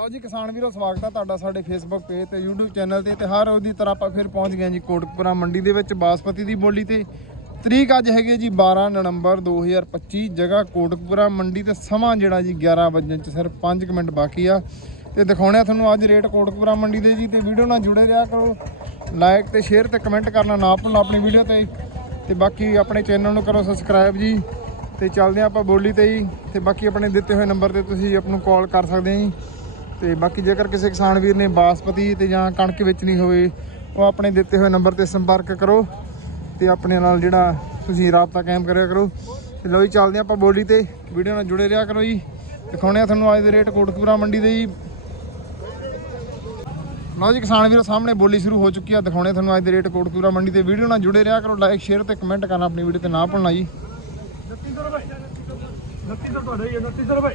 ਲਓ ਜੀ ਕਿਸਾਨ ਵੀਰੋ, ਸਵਾਗਤ ਹੈ ਤੁਹਾਡਾ ਸਾਡੇ ਫੇਸਬੁੱਕ ਪੇਜ ਤੇ YouTube ਚੈਨਲ ਤੇ ਤੇ ਹਰ ਰੋਜ਼ ਦੀ ਤਰ੍ਹਾਂ ਆਪਾਂ ਫਿਰ ਪਹੁੰਚ ਗਏ ਜੀ ਕੋਟਕਪੁਰਾ ਮੰਡੀ ਦੇ ਵਿੱਚ ਬਾਸਪਤੀ ਦੀ ਬੋਲੀ ਤੇ। ਤਰੀਕ ਅੱਜ ਹੈਗੀ ਹੈ ਜੀ 12 ਨਵੰਬਰ 2025 ਜਗ੍ਹਾ ਕੋਟਕਪੁਰਾ ਮੰਡੀ ਤੇ ਸਮਾਂ ਜਿਹੜਾ ਜੀ 11 ਵਜੇ ਚ ਸਿਰਫ 5 ਮਿੰਟ ਬਾਕੀ ਆ। ਤੇ ਦਿਖਾਉਣੇ ਆ ਤੁਹਾਨੂੰ ਅੱਜ ਰੇਟ ਕੋਟਕਪੁਰਾ ਮੰਡੀ ਦੇ ਜੀ ਤੇ ਵੀਡੀਓ ਨਾਲ ਜੁੜੇ ਰਿਹਾ ਕਰੋ। ਲਾਈਕ ਤੇ ਸ਼ੇਅਰ ਤੇ ਕਮੈਂਟ ਕਰਨਾ ਨਾ ਭੁੱਲਣਾ ਆਪਣੀ ਵੀਡੀਓ ਤੇ। ਤੇ ਬਾਕੀ ਆਪਣੇ ਚੈਨਲ ਨੂੰ ਕਰੋ ਸਬਸਕ੍ਰਾਈਬ ਜੀ। ਤੇ ਚੱਲਦੇ ਹਾਂ ਆਪਾਂ ਬੋਲੀ ਤੇ ਜੀ। ਤੇ ਬਾਕੀ ਆਪਣੇ ਦਿੱਤੇ ਹੋਏ ਨੰਬਰ ਤੇ ਤੁਸੀਂ ਆਪ ਨੂੰ ਕਾਲ ਕਰ ਸਕਦੇ ਹੋ ਜੀ। ਤੇ ਬਾਕੀ ਜੇਕਰ ਕਿਸੇ ਕਿਸਾਨ ਵੀਰ ਨੇ ਬਾਸਪਤੀ ਤੇ ਜਾਂ ਕਣਕ ਵੇਚਣੀ ਹੋਵੇ, ਉਹ ਆਪਣੇ ਦਿੱਤੇ ਹੋਏ ਨੰਬਰ ਤੇ ਸੰਪਰਕ ਕਰੋ ਤੇ ਆਪਣੇ ਨਾਲ ਜਿਹੜਾ ਤੁਸੀਂ ਰਾਬਤਾ ਕਾਇਮ ਕਰਿਆ ਕਰੋ। ਤੇ ਲਓ ਜੀ, ਚੱਲਦੇ ਹਾਂ ਆਪਾਂ ਬੋਲੀ ਤੇ। ਵੀਡੀਓ ਨਾਲ ਜੁੜੇ ਰਿਹਾ ਕਰੋ ਜੀ। ਦਿਖਾਉਣੇ ਆ ਤੁਹਾਨੂੰ ਅੱਜ ਦੇ ਰੇਟ ਕੋਟਕਪੂਰਾ ਮੰਡੀ ਦੇ ਜੀ। ਲਓ ਜੀ, ਕਿਸਾਨ ਵੀਰੋ, ਸਾਹਮਣੇ ਬੋਲੀ ਸ਼ੁਰੂ ਹੋ ਚੁੱਕੀ ਆ। ਦਿਖਾਉਣੇ ਤੁਹਾਨੂੰ ਅੱਜ ਦੇ ਰੇਟ ਕੋਟਕਪੂਰਾ ਮੰਡੀ ਤੇ। ਵੀਡੀਓ ਨਾਲ ਜੁੜੇ ਰਿਹਾ ਕਰੋ। ਲਾਈਕ ਸ਼ੇਅਰ ਤੇ ਕਮੈਂਟ ਕਰਨਾ ਆਪਣੀ ਵੀਡੀਓ ਤੇ ਨਾ ਭੁੱਲਣਾ ਜੀ। 2900 ਰੁਪਏ। 2900 ਤੁਹਾਡਾ ਹੀ 2900 ਰੁਪਏ।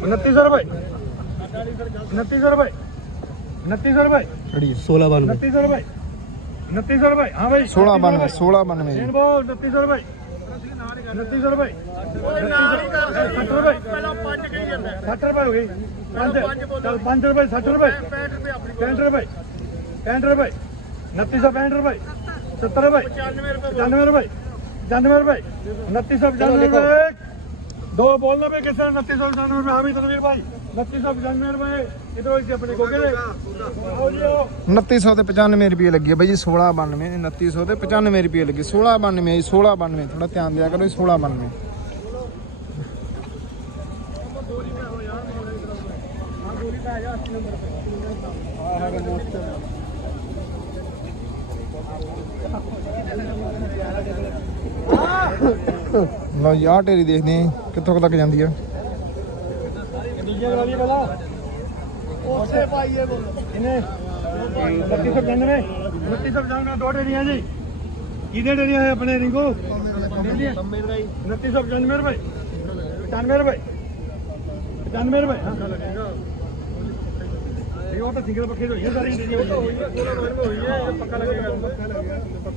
2900 ਰੁਪਏ। 2900 रुपए 2900 रुपए खड़ी सोलह बानवे 2900 रुपए 2900 रुपए हाँ भाई सोलह बानवे सोलह बानवे तीन बॉल 2900 रुपए 2900 रुपए 60 रुपए 60 रुपए हो गई चल 5 रुपए 60 रुपए 65 रुपए 65 रुपए 2965 रुपए 70 रुपए 95 रुपए 95 रुपए 99 रुपए 2995 रुपए दो बोलने पे कैसे उनतीस सौ पचानवे रुपये हामी तकबीर भाई उनतीस सौ पचानवे रुपये इधर इसी अपने को गए 2900 ਤੇ 95 ਰੁਪਏ ਲੱਗੀ ਹੈ ਬਾਈ ਜੀ 1692 2900 ਤੇ 95 ਰੁਪਏ ਲੱਗੀ 1692 ਜੀ 1692 ਥੋੜਾ ਧਿਆਨ ਦਿਆ ਕਰੋ 1692 Ah! ਲਓ ਜੀ, ਆਹ ਢੇਰੀ ਦੇਖਦੇ ਹਾਂ ਕਿੱਥੋਂ ਕੁ ਤੱਕ ਜਾਂਦੀ ਆ। ਡੀਜੇ ਬਣਾ ਪਹਿਲਾਂ ਉਸੇ ਭਾਈਏ ਬੋਲ ਇਹਨੇ 2995 2995 ਦੋ ਢੇਰੀਆਂ ਜੀ। ਕਿਹਦੇ ਡੇਰੀਆਂ ਹੈ ਆਪਣੇ ਰਿੰਗੋ 2995 ਰੁਪਏ। 95 ਰੁਪਏ। 95 ਰੁਪਏ, ਹਾਂ। ਇਹ ਉਹ ਤਾਂ ਸਿੰਗਲ ਪੱਖੇ ਹੋਈ ਹੈ ਸਾਰੀ ਡੇਰੀਆਂ ਹੋਈ ਹੈ ਕੋਲਾ ਮਾਰ ਹੋਈ ਹੈ ਇਹ ਪੱਕਾ ਲੱਗੇਗਾ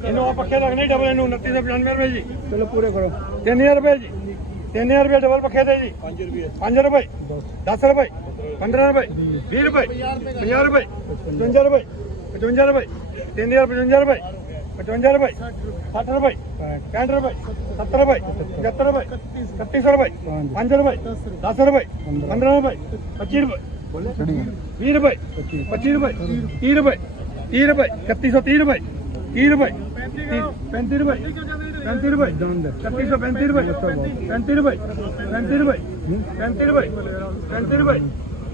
ਇਹਨੂੰ ਆ ਪੱਖੇ ਲੱਗਣੇ ਡਬਲ ਇਹਨੂੰ 2995 ਰੁਪਏ ਜੀ। ਚਲੋ ਪੂਰੇ ਕਰੋ। 3000 ਰੁਪਏ ਜੀ। 3000 ਰੁਪਏ ਡਬਲ ਪੱਖੇ ਦੇ ਜੀ। 5 ਰੁਪਏ। 5 ਰੁਪਏ 10 ਰੁਪਏ 15 ਰੁਪਏ 20 ਰੁਪਏ 50 ਰੁਪਏ 55 ਰੁਪਏ 55 ਰੁਪਏ 3055 ਰੁਪਏ 55 ਰੁਪਏ 60 ਰੁਪਏ 65 ਰੁਪਏ 70 ਰੁਪਏ 75 ਰੁਪਏ 3100 ਰੁਪਏ 5 ਰੁਪਏ 10 ਰੁਪਏ 15 ਰੁਪਏ 25 ਰੁਪਏ। 20 ਰੁਪਏ। 25 ਰੁਪਏ। 30 ਰੁਪਏ। 30 ਰੁਪਏ। 3130 ਰੁਪਏ। 30 ਰੁਪਏ। 35 ਰੁਪਏ। 35 ਰੁਪਏ। 3135 ਰੁਪਏ। 35 ਰੁਪਏ। 35 ਰੁਪਏ। 35 ਰੁਪਏ। 35 ਰੁਪਏ।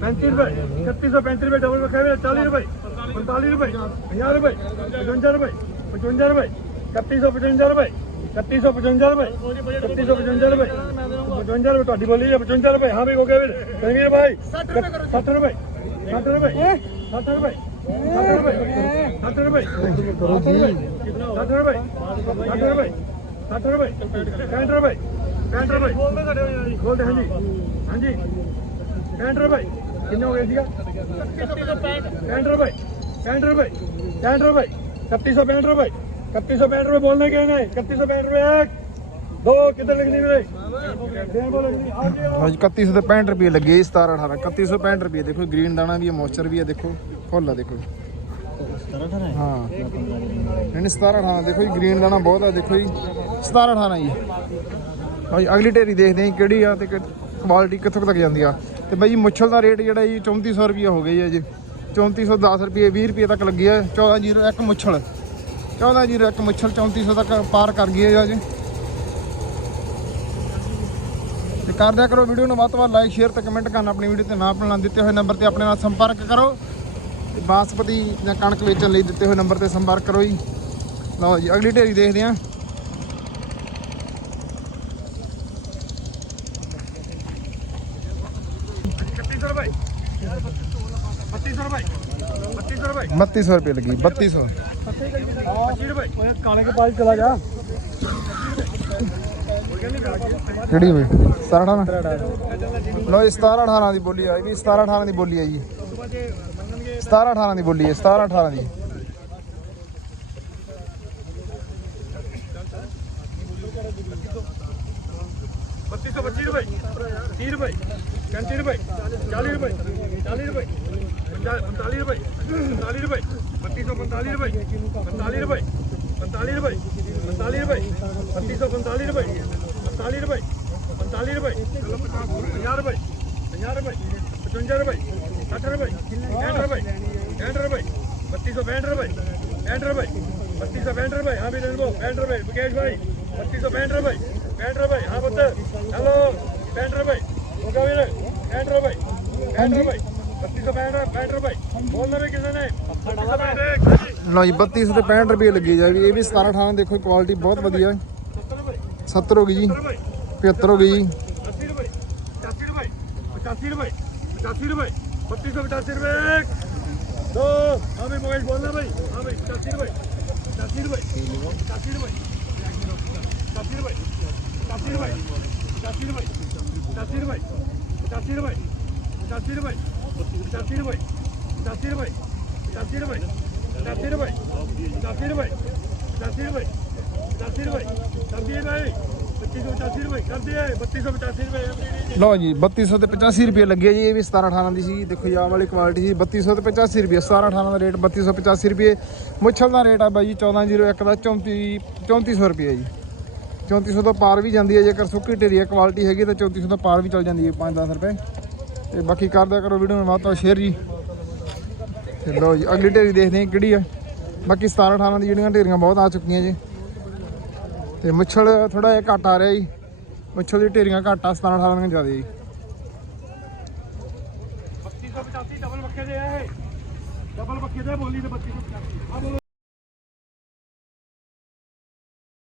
35 ਰੁਪਏ। 3135 ਰੁਪਏ ਡਬਲ ਵਖੇ 40 ਰੁਪਏ। 45 ਰੁਪਏ। 50 ਰੁਪਏ। 55 ਰੁਪਏ। 55 ਰੁਪਏ। 3155 ਰੁਪਏ। 3155 ਰੁਪਏ। 3155 ਰੁਪਏ। 55 ਰੁਪਏ ਤੁਹਾਡੀ ਬੋਲੀ ਹੈ 55 ਰੁਪਏ। ਹਾਂ ਰੁਪਏ ਕਰੋ 60 ਰੁਪਏ। ਰੁਪਏ। 60 ਰੁਪਏ। 60 ਰੁਪਏ। 60 ਰੁਪਏ। ਕਰੋ ਰੁਪਏ। 60 ਰੁਪਏ। 60 ਰੁਪਏ। ਰੁਪਏ। 60 ਰੁਪਏ। ਕਿੰਨੇ ਹੋ ਗਏ ਸੀਗਾ? 3565 ਰੁਪਏ। 60 ਰੁਪਏ। 60 ਰੁਪਏ। 3665 ਰੁਪਏ। 3165 ਰੁਪਏ ਬੋਲਨੇ ਕਿਹਨੇ 3165 ਰੁਪਏ ਇੱਕ। ਦੋ, ਕਿੱਧਰ ਲਿਖਣੀ ਵੀਰੇ? ਦੇਣ ਬੋਲੋ ਜੀ, ਆ। ਜੀ ਆਓ। ਹਾਂਜੀ 3100 ਤੇ 65 ਰੁਪਏ ਲੱਗੇ ਜੀ 17 18 3165 ਰੁਪਏ ਦੇਖੋ, ਗ੍ਰੀਨ ਦਾਣਾ ਵੀ ਹੈ, ਮੋਇਸਚਰ ਵੀ ਹੈ, ਦੇਖੋ, ਫੁੱਲ ਆ, ਦੇਖੋ। ਹਾਂ। ਨਹੀਂ 17 18 ਦੇਖੋ ਜੀ, ਗ੍ਰੀਨ ਦਾਣਾ ਬਹੁਤ ਆ ਦੇਖੋ ਜੀ। 17 18 ਜੀ। ਹਾਂਜੀ ਅਗਲੀ ਢੇਰੀ ਦੇਖਦੇ ਹਾਂ ਜੀ, ਕਿਹੜੀ ਆ ਤੇ ਕੁਆਲਿਟੀ ਕਿੱਥੋਂ ਕੁ ਤੱਕ ਜਾਂਦੀ ਆ। ਤੇ ਬਾਈ ਜੀ, ਮੁੱਛਲ ਦਾ ਰੇਟ ਜਿਹੜਾ ਜੀ 3400 ਰੁਪਏ ਹੋ ਗਿਆ ਜੀ ਅੱਜ। 3410 ਰੁਪਏ 20 ਰੁਪਏ ਤੱਕ ਲੱਗੀ ਹੈ 1401 ਮੁੱਛਲ। 1401 ਮੁੱਛਲ 3400 ਤੱਕ ਪਾਰ ਕਰ ਗਈ ਹੈ ਜੀ ਤੇ ਕਰ ਦਿਆ ਕਰੋ ਵੀਡੀਓ ਨੂੰ ਵੱਧ ਤੋਂ ਵੱਧ ਲਾਈਕ ਸ਼ੇਅਰ ਤੇ ਕਮੈਂਟ ਕਰਨ, ਆਪਣੀ ਵੀਡੀਓ ਤੇ ਨਾ ਭੁੱਲਣਾ, ਦਿੱਤੇ ਹੋਏ ਨੰਬਰ ਤੇ ਆਪਣੇ ਨਾਲ ਸੰਪਰਕ ਕਰੋ। ਤੇ ਬਾਸਪਤੀ ਜਾਂ ਕਣਕ ਵੇਚਣ ਲਈ ਦਿੱਤੇ ਹੋਏ ਨੰਬਰ ਤੇ ਸੰਪਰਕ ਕਰੋ ਜੀ। ਲਓ ਜੀ, ਅਗਲੀ ਢੇਰੀ ਦੇਖਦੇ ਹਾਂ ਇਕੱਤੀ ਸੌ ਰੁਪਏ 3200 ਰੁਪਏ 3200 ਰੁਪਏ 3200 ਰੁਪਏ ਲੱਗੀ 3200 25 ਰੁਪਏ ਕਾਲੇ ਕੇ ਪਾਸ ਚਲਾ ਜਾ ਕਿਹੜੀ ਹੋਈ 17 18 17 18 ਦੀ ਬੋਲੀ ਆਈ ਵੀ 17 18 ਦੀ ਬੋਲੀ ਆਈ ਜੀ 17 18 ਦੀ ਬੋਲੀ ਹੈ 17 18 ਦੀ ਬੱਤੀ ਸੌ ਪੱਚੀ ਰੁਪਏ 30 ਰੁਪਏ 35 ਰੁਪਏ 40 ਰੁਪਏ 40 ਰੁਪਏ पैंतालीस रुपये पैंतालीस रुपये बत्तीस सौ पैंतालीस रुपये पैंतालीस रुपये पैंतालीस रुपये पैंतालीस रुपये बत्तीस सौ पैंतालीस रुपये पैंतालीस रुपये पैंतालीस रुपये हज़ार रुपये हज़ार रुपये पचवंजा रुपये साठ रुपये पैंठ रुपये पैंठ रुपये बत्तीस सौ पैंठ रुपये पैंठ रुपये बत्तीस सौ पैंठ रुपये हाँ भी रेनबो पैंठ रुपये मुकेश भाई बत्तीस सौ पैंठ रुपये पैंठ रुपये हाँ बत्तर हेलो पैंठ रुपये मुकाबले पैंठ रुपये पैंठ रुपये ਲਓ ਜੀ 3200 ਤੇ 65 ਰੁਪਏ ਲੱਗੀ ਜਾਵੇ ਇਹ ਵੀ 17 18 ਦੇਖੋ ਕੁਆਲਿਟੀ ਬਹੁਤ ਵਧੀਆ 70 ਰੁਪਏ 70 ਹੋ ਗਈ ਜੀ 70 ਰੁਪਏ 75 ਹੋ ਗਈ ਜੀ 80 ਰੁਪਏ 85 ਰੁਪਏ 85 ਰੁਪਏ 85 ਰੁਪਏ 3285 ਰੁਪਏ ਦੋ ਹਾਂ ਵੀ ਮੋਬਾਈਲ ਬੋਲਣਾ ਭਾਈ ਹਾਂ ਭਾਈ 85 ਰੁਪਏ 85 ਰੁਪਏ 85 ਰੁਪਏ 85 ਰੁਪਏ 85 ਰੁਪਏ 85 ਰੁਪਏ 85 ਰੁਪਏ 85 ਰੁਪਏ 85 ਰੁਪਏ 85 ਰੁਪਏ 85 ਰੁਪਏ 85 ਰੁਪਏ 85 ਰੁਪਏ 85 ਰੁਪਏ 85 ਰੁਪਏ 85 ਰੁਪਏ ਕਰਦੀ ਹੈ ਭਾਈ 2585 ਰੁਪਏ ਕਰਦੀ ਹੈ 3285 ਰੁਪਏ ਲਓ ਜੀ 3200 ਤੇ 85 ਰੁਪਏ ਲੱਗੇ ਜੀ, ਇਹ ਵੀ 17 18 ਦੀ ਸੀ। ਦੇਖੋ ਜੀ ਵਾਲੀ ਕੁਆਲਿਟੀ ਸੀ 3200 ਤੇ 85 ਰੁਪਏ 17 18 ਦਾ ਰੇਟ 3285 ਰੁਪਏ। ਮੁੱਛਲ ਦਾ ਰੇਟ ਆ ਬਾਈ ਜੀ 1401 ਦਾ 34 3400 ਰੁਪਏ ਜੀ। 3400 ਤੋਂ ਪਾਰ ਵੀ ਜਾਂਦੀ ਹੈ, ਜੇਕਰ ਸੁੱਕੀ ਢੇਰੀ ਕੁਆਲਿਟੀ ਹੈਗੀ ਤਾਂ 3400 ਤੋਂ ਪਾਰ ਵੀ ਚੱਲ ਜਾਂਦੀ ਹੈ 5-10 ਰੁਪਏ। ਤੇ ਬਾਕੀ ਕਰਦਾ ਕਰੋ ਵੀਡੀਓ ਨੂੰ ਵੱਧ ਸ਼ੇਅਰ ਜੀ। ਤੇ ਲਓ ਜੀ, ਅਗਲੀ ਢੇਰੀ ਦੇਖਦੇ ਹਾਂ ਕਿਹੜੀ ਆ। ਬਾਕੀ 17 18 ਦੀ ਜਿਹੜੀਆਂ ਢੇਰੀਆਂ ਬਹੁਤ ਆ ਚੁੱਕੀਆਂ ਜੀ। ਤੇ ਮੁੱਛਲ ਥੋੜਾ ਜਿਹਾ ਘੱਟ ਆ ਰਿਹਾ ਜੀ। ਮੁੱਛਲ ਦੀ ਢੇਰੀਆਂ ਘੱਟ ਆ 17 18 ਦੀਆਂ ਜ਼ਿਆਦਾ ਜੀ। 3285 ਡਬਲ ਬੱਕੇ ਦੇ ਹੈ ਡਬਲ ਬੱਕੇ ਦੇ ਬੋਲੀ ਤੇ 3285